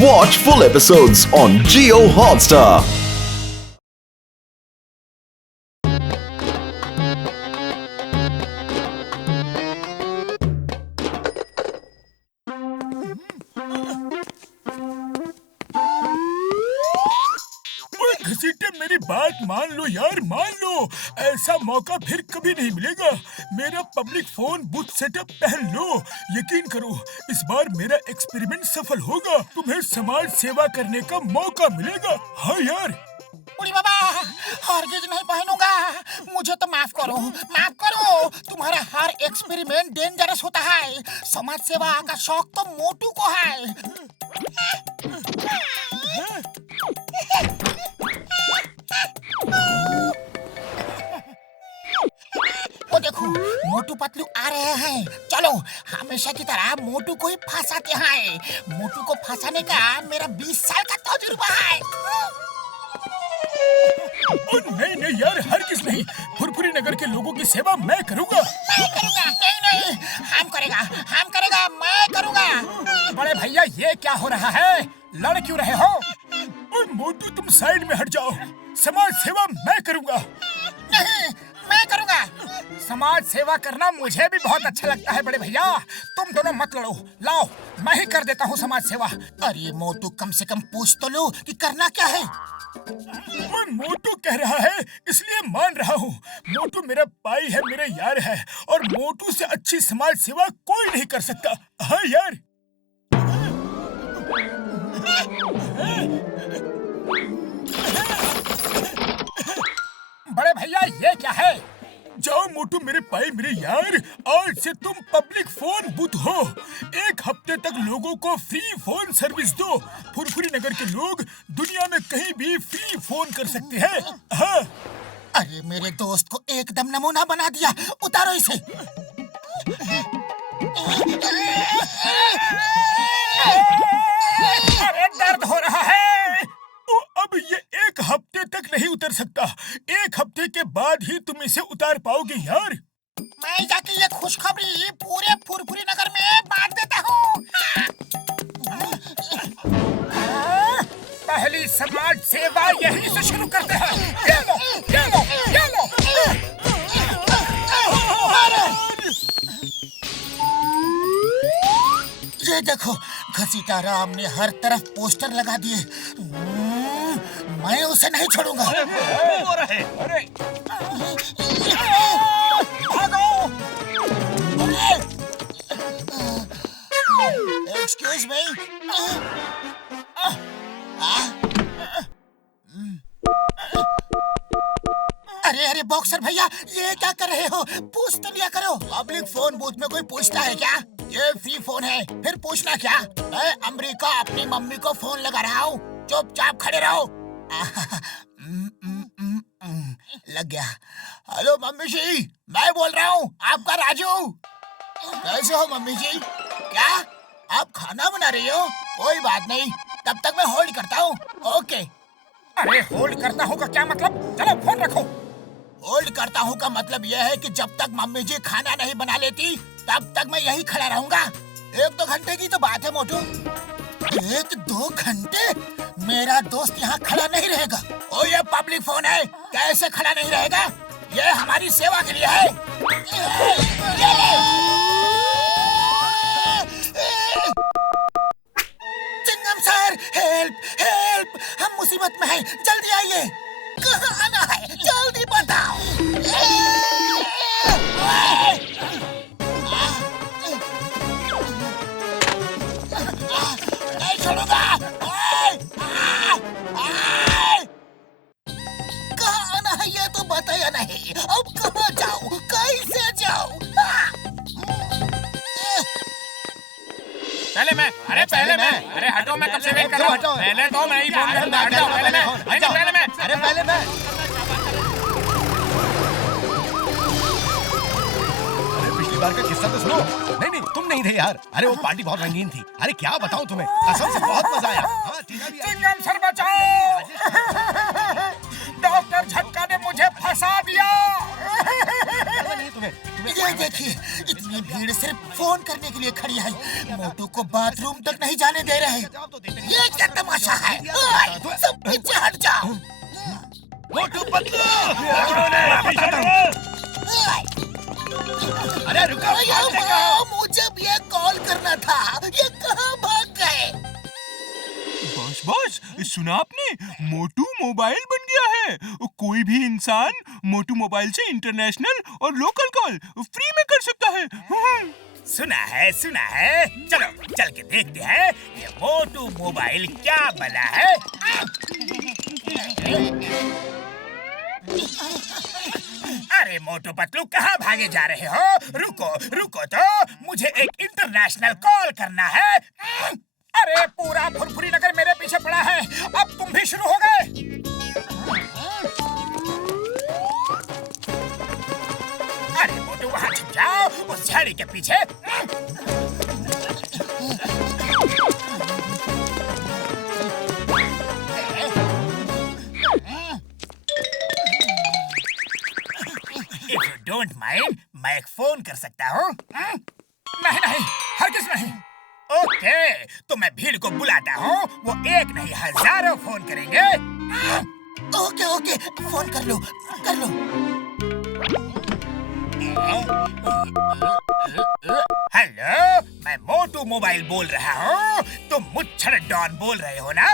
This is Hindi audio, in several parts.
Watch full episodes on Jio Hotstar. घसीटे मेरी बात मान लो यार, मान लो। ऐसा मौका फिर कभी नहीं मिलेगा। मेरा पब्लिक फोन बूथ सेटअप पहन लो। यकीन करो, इस बार मेरा एक्सपेरिमेंट सफल होगा। तुम्हें समाज सेवा करने का मौका मिलेगा। हाँ यार। उड़ी बाबा, हरगिज नहीं पहनूंगा। मुझे तो माफ करो, माफ करो। तुम्हारा हर एक्सपेरिमेंट डेंजरस होता है। समाज सेवा का शौक तो मोटू को है। वो देखो, मोटू पतलू आ रहे हैं। चलो, हमेशा की तरह मोटू को ही फंसाते हैं। मोटू को फंसाने का मेरा 20 साल का तजुर्बा है। नहीं नहीं यार, हरगिज नहीं। फुरफुरी नगर के लोगों की सेवा मैं करूंगा। मैं करूंगा। नहीं नहीं, हम करेगा, मैं करूंगा। बड़े भैया, ये क्या हो रहा है? लड़ क्यों रहे हो? और मोटू, तुम साइड में हट जाओ। समाज सेवा मैं करूंगा। नहीं, मैं करूंगा। समाज सेवा करना मुझे भी बहुत अच्छा लगता है बड़े भैया। तुम दोनों मत लड़ो, लाओ मैं ही कर देता हूँ समाज सेवा। अरे मोटू, कम से कम पूछ तो लो कि करना क्या है। मोटू कह रहा है इसलिए मान रहा हूँ। मोटू मेरा भाई है, मेरा यार है, और मोटू से अच्छी समाज सेवा कोई नहीं कर सकता। हाँ यार। बड़े भैया, ये क्या है? जाओ मोटू मेरे भाई, मेरे यार, आज से तुम पब्लिक फोन बूथ हो। 1 हफ्ते तक लोगों को फ्री फोन सर्विस दो। फुरफुरी नगर के लोग दुनिया में कहीं भी फ्री फोन कर सकते हैं। हाँ। अरे मेरे दोस्त को एकदम नमूना बना दिया। उतारो इसे। अरे दर्द हो रहा है। अब ये 1 हफ्ते तक नहीं उतर सकता। 1 हफ्ते के बाद ही तुम इसे उतार पाओगे यार। मैं जाके ये खुशखबरी पूरे फुरफुरी नगर में बांट देता हूँ। पहली समाज सेवा यहीं से शुरू करते हैं। ये लो, ये लो, ये लो। ये देखो, घसीटा राम ने हर तरफ पोस्टर लगा दिए। मैं उसे नहीं छोड़ूंगा। अरे एक्सक्यूज मी। अरे अरे बॉक्सर भैया, ये क्या कर रहे हो? पूछ तो लिया करो। पब्लिक फोन बूथ में कोई पूछता है क्या? ये फ्री फोन है, फिर पूछना क्या? मैं अमेरिका अपनी मम्मी को फोन लगा रहा हूँ। चुपचाप खड़े रहो। लग गया। हेलो मम्मी जी, मैं बोल रहा हूँ, आपका राजू। कैसे हो मम्मी जी? क्या आप खाना बना रही हो? कोई बात नहीं, तब तक मैं होल्ड करता हूँ। ओके। अरे होल्ड करता हूँ का क्या मतलब? चलो फोन रखो। होल्ड करता हूँ का मतलब यह है कि जब तक मम्मी जी खाना नहीं बना लेती तब तक मैं यही खड़ा रहूंगा। 1-2 घंटे की तो बात है मोटू। 1-2 घंटे? मेरा दोस्त यहाँ खड़ा नहीं रहेगा। ओ, ये पब्लिक फोन है, कैसे खड़ा नहीं रहेगा? ये हमारी सेवा के लिए है। चिंगम सर, हेल्प हेल्प, हम मुसीबत में हैं, जल्दी आइए। कहाँ आना है, जल्दी बताओ। नहीं छोड़ूंगा। कहाँ आना है ये तो बताया नहीं। अब कहाँ जाऊँ, कैसे जाऊँ? पहले मैं। अरे हटो, मैं कब से वेट कर रहा हूँ। पहले तो मैं ही फोन करूंगा। हटो, पहले मैं। अरे पहले मैं। अरे पिछली बार का किस्सा तो सुनो। नहीं, तुम नहीं थे यार। अरे वो पार्टी बहुत रंगीन थी। अरे क्या बताऊं तुम्हें, कसम से बहुत मजा आया। हाँ, चिंगम सर बचाओ। डॉक्टर झटका ने मुझे फंसा दिया। तुम्हें ये देखिए, इतनी भीड़ सिर्फ फोन करने के लिए खड़ी है। मोटू को बाथरूम तक नहीं जाने दे रहे। जवाब तो देते ये क्या तमाशा है? ओए, सब पीछे हट जाओ। मोटू पतलू। अरे रुको, मुझे भी ये कॉल करना था। ये कहाँ भाग गए? बॉस सुना आपने? मोटू मोबाइल बन गया है। कोई भी इंसान मोटू मोबाइल से इंटरनेशनल और लोकल कॉल फ्री में कर सकता है। सुना है। चलो चल के देखते हैं ये मोटू मोबाइल क्या बना है। अरे मोटू पतलू कहाँ भागे जा रहे हो? रुको तो, मुझे एक इंटरनेशनल कॉल करना है। अरे पूरा फुरफुरी नगर मेरे पीछे पड़ा है। अब तुम भी शुरू हो गए। अरे मोटू वहाँ छुप जाओ उस झाड़ी के पीछे। If you don't mind, मैं एक फोन कर सकता हूँ? नहीं, हरगिज़ नहीं। ओके, तो मैं भीड़ को बुलाता हूँ। वो एक नहीं हजारों फोन करेंगे। ओके, फोन कर लो। हेलो, मैं मोटू मोबाइल बोल रहा हूँ। तुम मुच्छर डॉन बोल रहे हो ना?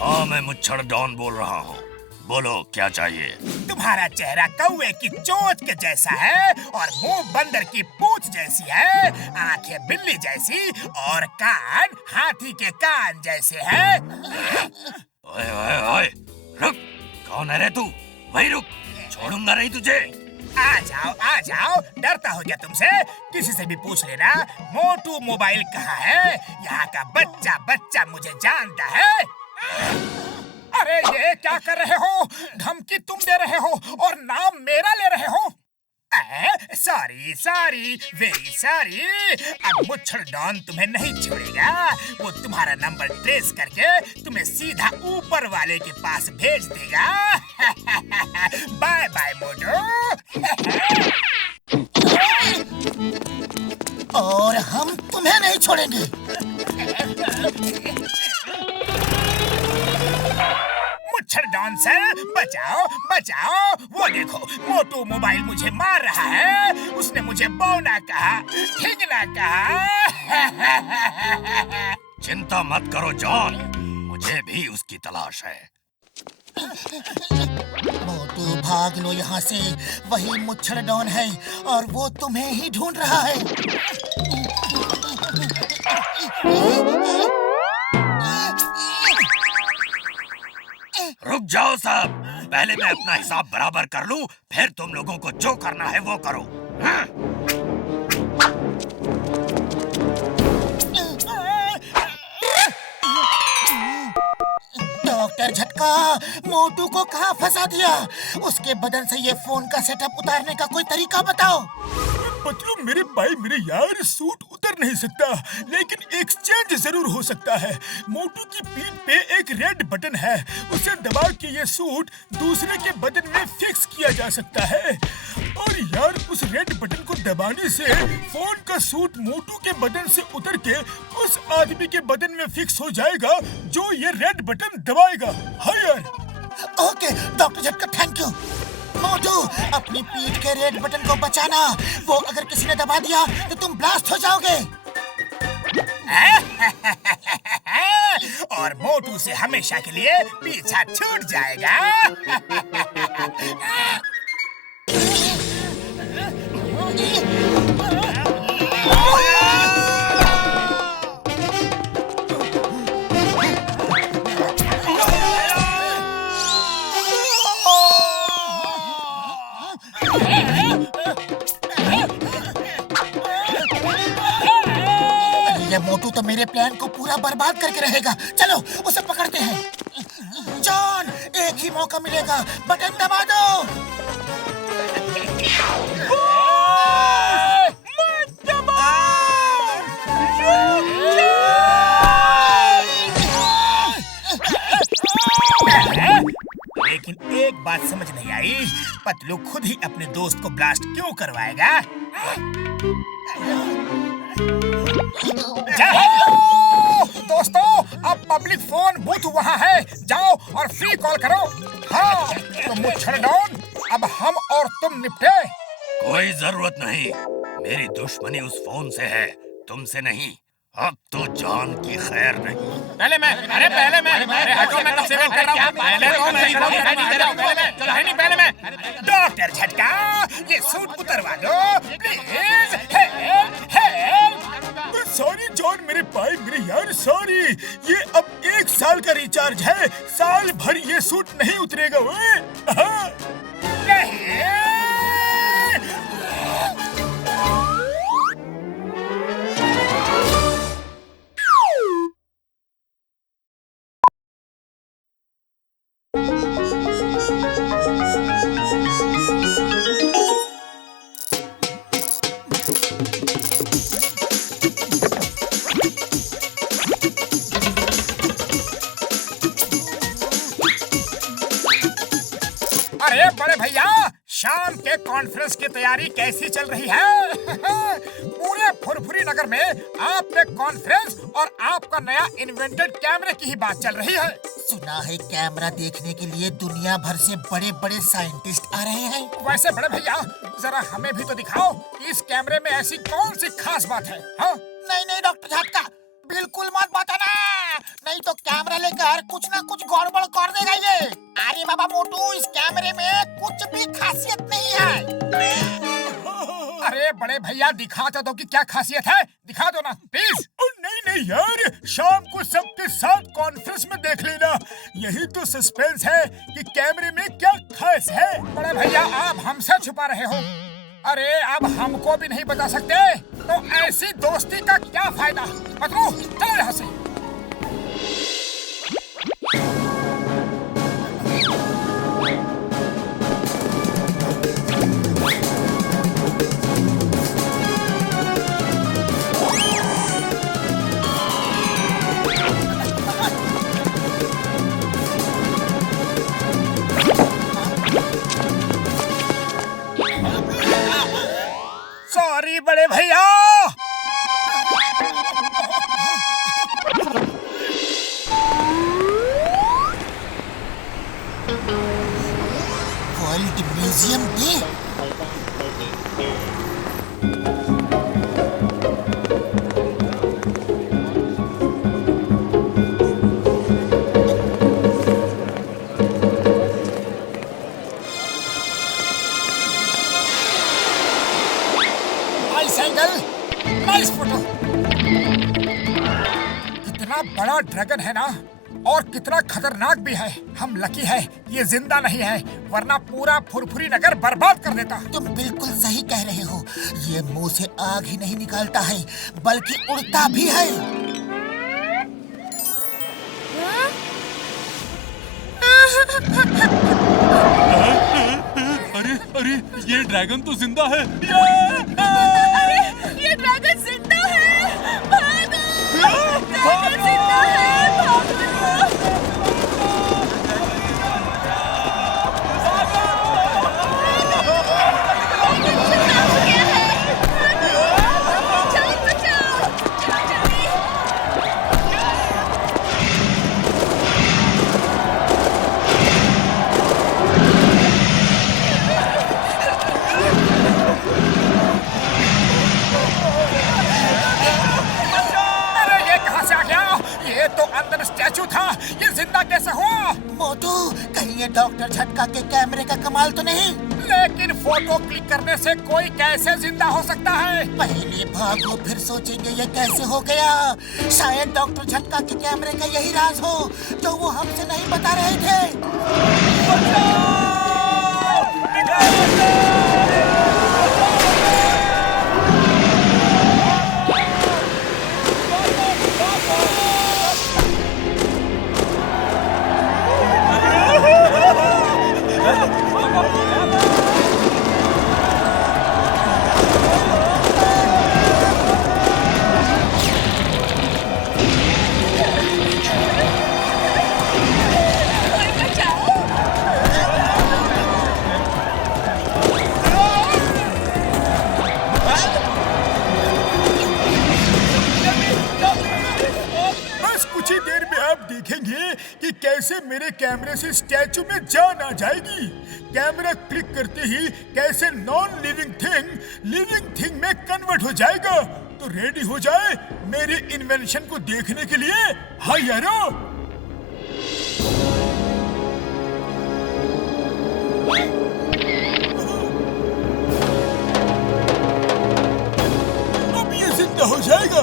हाँ, मैं मुच्छर डॉन बोल रहा हूँ। बोलो क्या चाहिए? तुम्हारा चेहरा कौवे की चोंच के जैसा है और मुंह बंदर की पूंछ जैसी है, आंखें बिल्ली जैसी और कान हाथी के कान जैसे हैं। ओए, रुक। कौन है रे तू? वहीं रुक, छोड़ूंगा नहीं तुझे। आ जाओ, डरता हो क्या तुमसे? किसी से भी पूछ लेना मोटू मोबाइल कहाँ है। यहाँ का बच्चा मुझे जानता है। अरे ये क्या कर रहे हो? धमकी तुम दे रहे हो और नाम मेरा ले रहे हो। Sorry, very sorry. अब मुच्छर डॉन तुम्हें नहीं छोड़ेगा। वो तुम्हारा नंबर ट्रेस करके तुम्हें सीधा ऊपर वाले के पास भेज देगा। बाय बाय मोटू। और हम तुम्हें नहीं छोड़ेंगे। मुच्छर डॉन सर, बचाओ। वो देखो, मोटू मोबाइल मुझे मार रहा है। उसने मुझे बौना कहा, ठिगना कहा। चिंता मत करो जॉन, मुझे भी उसकी तलाश है। मोटू भाग लो यहाँ से। वही मुच्छर डॉन है और वो तुम्हें ही ढूंढ रहा है। रुक जाओ साहब, पहले मैं अपना हिसाब बराबर कर लूं, फिर तुम लोगों को जो करना है वो करो। हाँ? डॉक्टर झटका, मोटू को कहाँ फंसा दिया? उसके बदन से ये फोन का सेटअप उतारने का कोई तरीका बताओ। पतलू मेरे भाई मेरे यार, सूट उतर नहीं सकता लेकिन एक्सचेंज जरूर हो सकता है। मोटू की पीठ पे एक रेड बटन है, उसे दबा के ये सूट दूसरे के बटन में फिक्स किया जा सकता है। और यार उस रेड बटन को दबाने से फोन का सूट मोटू के बटन से उतर के उस आदमी के बटन में फिक्स हो जाएगा जो ये रेड बटन दबाएगा। हाँ यार। ओके डॉक्टर झटका, थैंक यू। मोटू, अपनी पीठ के रेड बटन को बचाना। वो अगर किसी ने दबा दिया तो तुम ब्लास्ट हो जाओगे। और मोटू से हमेशा के लिए पीछा छूट जाएगा। ये मोटू तो मेरे प्लान को पूरा बर्बाद करके रहेगा। चलो उसे पकड़ते हैं। जॉन, एक ही मौका मिलेगा, बटन दबा दो। लेकिन एक बात समझ नहीं आई, पतलू खुद ही अपने दोस्त को ब्लास्ट क्यों करवाएगा? दोस्तों, अब पब्लिक फोन बूथ वहाँ है, जाओ और फ्री कॉल करो। हाँ, तो मुच्छर डॉन, अब हम और तुम निपटे। कोई जरूरत नहीं, मेरी दुश्मनी उस फोन से है, तुमसे नहीं। अब तो जान की खैर नहीं। पहले मैं हटो, मैं कब से वेट कर रहा हूँ। पहले मैं डॉक्टर झटका, ये सूट उतरवा दो प्लीज। सॉरी जॉन, मेरे भाई, मेरे यार, सॉरी। ये अब 1 साल का रिचार्ज है, साल भर ये सूट नहीं उतरेगा। हाँ। अरे बड़े भैया, शाम के कॉन्फ्रेंस की तैयारी कैसी चल रही है? पूरे फुरफुरी नगर में आप पे कॉन्फ्रेंस और आपका नया इन्वेंटेड कैमरे की ही बात चल रही है। सुना है कैमरा देखने के लिए दुनिया भर से बड़े बड़े साइंटिस्ट आ रहे हैं। वैसे बड़े भैया, जरा हमें भी तो दिखाओ कि इस कैमरे में ऐसी कौन सी खास बात है? हाँ? नहीं डॉक्टर झटका, बिल्कुल मत बताना, नहीं तो कैमरा लेकर कुछ ना कुछ गड़बड़ कर देगा ये। अरे बाबा मोटू, इस कैमरे में कुछ भी खासियत नहीं है। अरे बड़े भैया, दिखा तो दो कि क्या खासियत है, दिखा दो ना प्लीज। नहीं यार, शाम को सबके साथ कॉन्फ्रेंस में देख लेना। यही तो सस्पेंस है कि कैमरे में क्या खास है। बड़े भैया, आप हमसे छुपा रहे हो। अरे अब हमको भी नहीं बता सकते तो ऐसी दोस्ती का क्या फायदा? पतलू, चलो यहाँ से। सॉरी बड़े भैया। World museum day. Nice photo. कितना बड़ा ड्रैगन है ना, और कितना खतरनाक भी है। हम लकी है ये जिंदा नहीं है, वरना पूरा फुरफुरी नगर बर्बाद कर देता। तुम बिल्कुल सही कह रहे हो, ये मुंह से आग ही नहीं निकालता है बल्कि उड़ता भी है। अरे ये ड्रैगन तो जिंदा है। अरे ये ड्रैगन जिंदा है, भागो! ड्रैगन जिंदा है, भागो! स्टैचू था, ये जिंदा कैसे हुआ? मोटू, कहीं ये डॉक्टर झटका के कैमरे का कमाल तो नहीं? लेकिन फोटो क्लिक करने से कोई कैसे जिंदा हो सकता है? पहले भागो, फिर सोचेंगे ये कैसे हो गया। शायद डॉक्टर झटका के कैमरे का यही राज हो जो वो हमसे नहीं बता रहे थे। कुछ ही देर में आप देखेंगे कि कैसे मेरे कैमरे से स्टैचू में जान आ जाएगी। कैमरा क्लिक करते ही कैसे नॉन लिविंग थिंग में कन्वर्ट हो जाएगा। तो रेडी हो जाए मेरे इन्वेंशन को देखने के लिए। हाँ यारो। अब ये जिंदा हो जाएगा।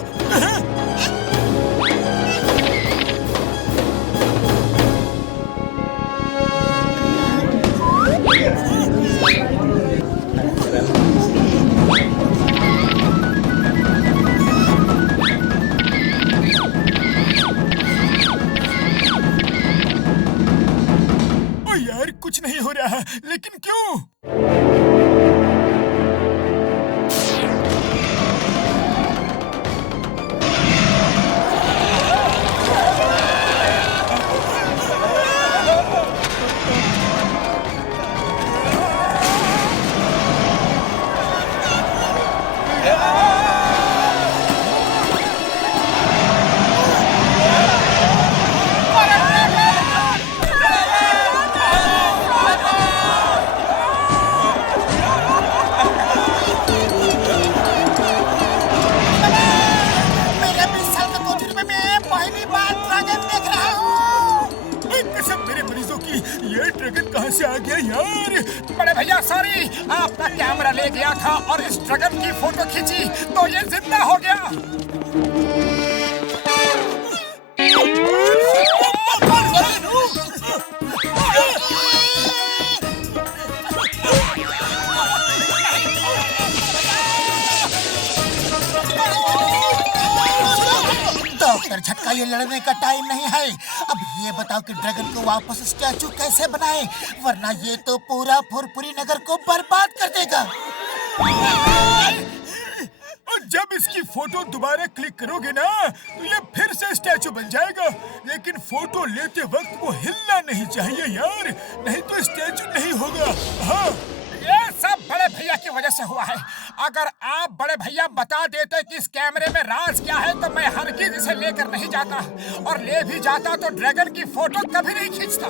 ओ यार कुछ नहीं हो रहा, लेकिन क्यों? मेरे 20 साल के कोठरी में मैं पहली बार ड्रैगन देख रहा हूँ। कसम मेरे मरीजों की, ये ड्रैगन कहाँ से आ गया यार? बड़े भैया सॉरी, आपका कैमरा ले गया था और इस ड्रैगन की फोटो खींची तो ये जिंदा हो गया। डॉक्टर झटका, ये लड़ने का टाइम नहीं है। अब ये बताओ कि ड्रैगन को वापस स्टैचू कैसे बनाए, वरना ये तो पूरा फुरफुरी नगर को बर्बाद कर देगा। और जब इसकी फोटो दोबारा क्लिक करोगे ना तो ये फिर से स्टैचू बन जाएगा। लेकिन फोटो लेते वक्त वो हिलना नहीं चाहिए यार, नहीं तो स्टैचू नहीं होगा। हाँ, ये सब बड़े भैया की वजह से हुआ है। अगर आप बड़े भैया बता देते कि इस कैमरे में राज क्या है तो मैं हरगिज इसे लेकर नहीं जाता, और ले भी जाता तो ड्रैगन की फोटो कभी नहीं खींचता।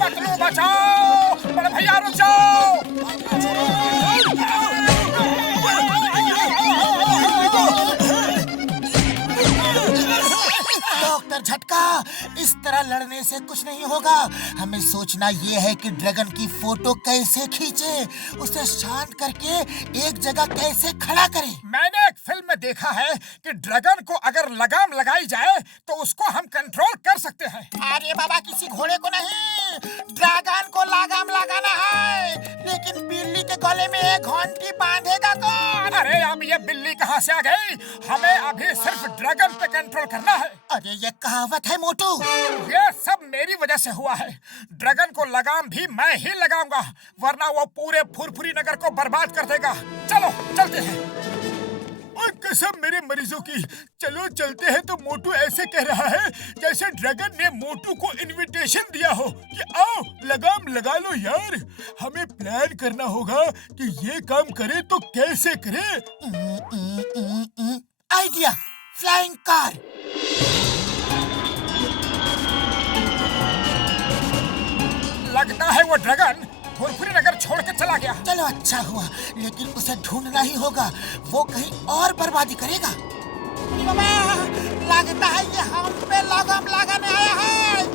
पतलू बचाओ, बड़े भैया रुक जाओ। डॉक्टर झटका, इस तरह लड़ने से कुछ नहीं होगा। हमें सोचना ये है कि ड्रैगन की फोटो कैसे खींचे, उसे शांत करके एक जगह कैसे खड़ा करें। मैंने एक फिल्म में देखा है कि ड्रैगन को अगर लगाम लगाई जाए तो उसको हम कंट्रोल कर सकते हैं। अरे बाबा, किसी घोड़े को नहीं, ड्रैगन को लगाम लगाना है। लेकिन बिल्ली के गले में एक घंटी बांधेगा कौन? अरे अब ये बिल्ली कहाँ से आ गई? हमें अभी सिर्फ ड्रैगन पे कंट्रोल करना है। अरे ये कहावत है मोटू। ये सब मेरी वजह से हुआ है। ड्रैगन को लगाम भी मैं ही लगाऊंगा, वरना वो पूरे फुरफुरी नगर को बर्बाद कर देगा। चलो चलते हैं। और कसम मेरे मरीजों की, चलो चलते हैं। तो मोटू ऐसे कह रहा है जैसे ड्रैगन ने मोटू को इनविटेशन दिया हो कि आओ लगाम लगा लो यार। हमें प्लान करना होगा कि ये काम करे तो कैसे करे। Idea, flying car. लगता है वो ड्रैगन फुरफुरी नगर छोड़ के चला गया। चलो अच्छा हुआ, लेकिन उसे ढूंढना ही होगा। वो कहीं और बर्बादी करेगा। बाबा, लगता है ये हम पे लगाम लगाने आया है।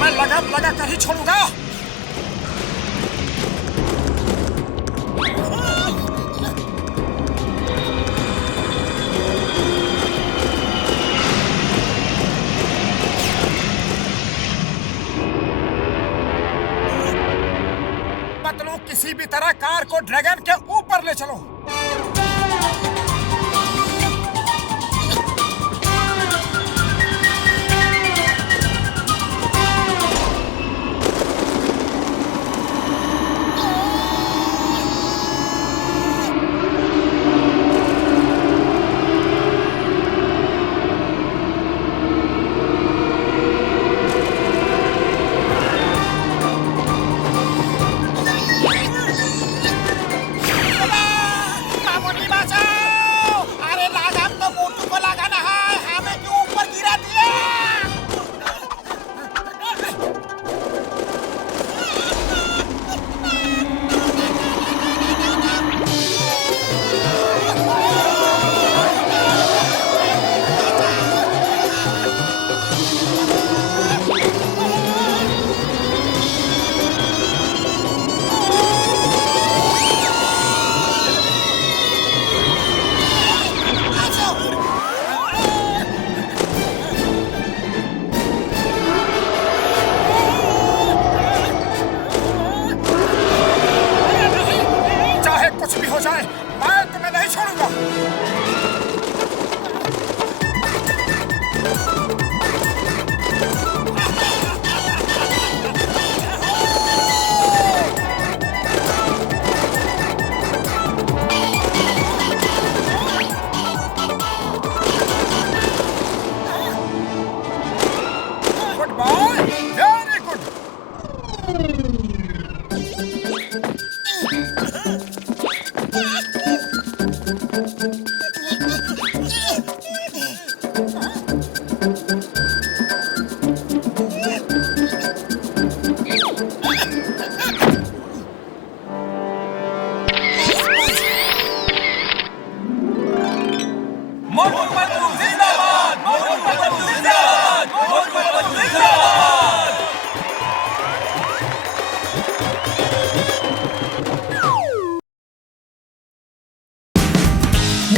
मैं लगाम लगा कर ही छोड़ूंगा। पतलू, किसी भी तरह कार को ड्रैगन के ऊपर ले चलो।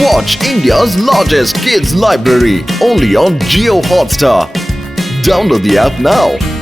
Watch India's largest kids library only on Jio Hotstar. Download the app now.